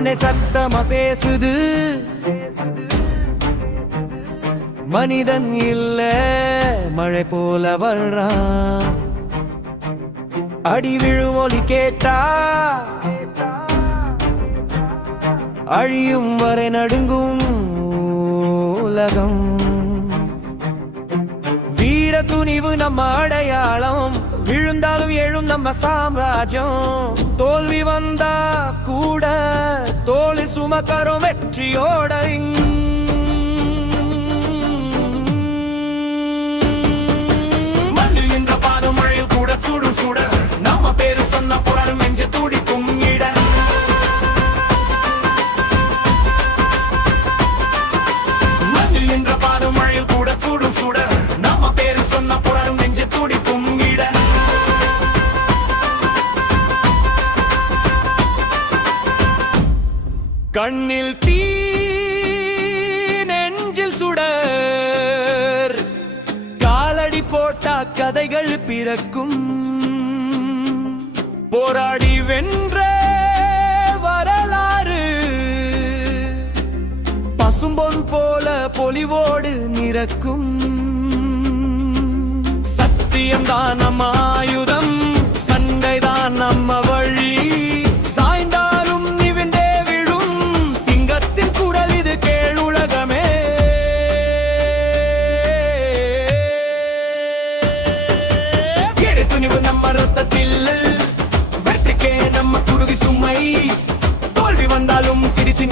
மனை சத்தமா பேசுது, மனிதன் இல்ல மழை போல வர்றான். அடி விழும் ஒலி கேட்டா அழியும் வரை நடுங்கும் உலகம். வீர துணிவு நம்ம அடையாளம், விழுந்தாலும் எழும் நம்ம சாம்ராஜ்யம். தோல்வி வந்தா கூட தோல்வி சுமக்கரும் வெற்றியோட. மண்ணு என்ற பாடும் மழையில் கூட சுடும் சுட நம்ம பேரு சொன்ன போராடும் நெஞ்ச துடிக்கும் இட. மண்ணு என்ற பாடும் மழையில் கூட சுடும் சுட நம்ம பேரு சொன்ன போராடும் நெஞ்ச துடிக்கும் இட. கண்ணில் தீ நெஞ்சில் சுடர், காலடி போட்டா கதைகள் பிறக்கும். போராடி வென்ற வரலாறு பசும்பொன் போல பொலிவோடு நிறக்கும். சத்தியம்தான் நம்ம ஆயுதம், சண்டைதான் நம்ம வழி. சாய்ந்தாலும் நிவிந்தே விழும் சிங்கத்தின் குரல் இது கேளுலகமே. துணிவு நம்ம ரத்தத்தில், வெற்றிக்கே நம்ம குருதி சுமை. தோல்வி வந்தாலும் சிரிச்சு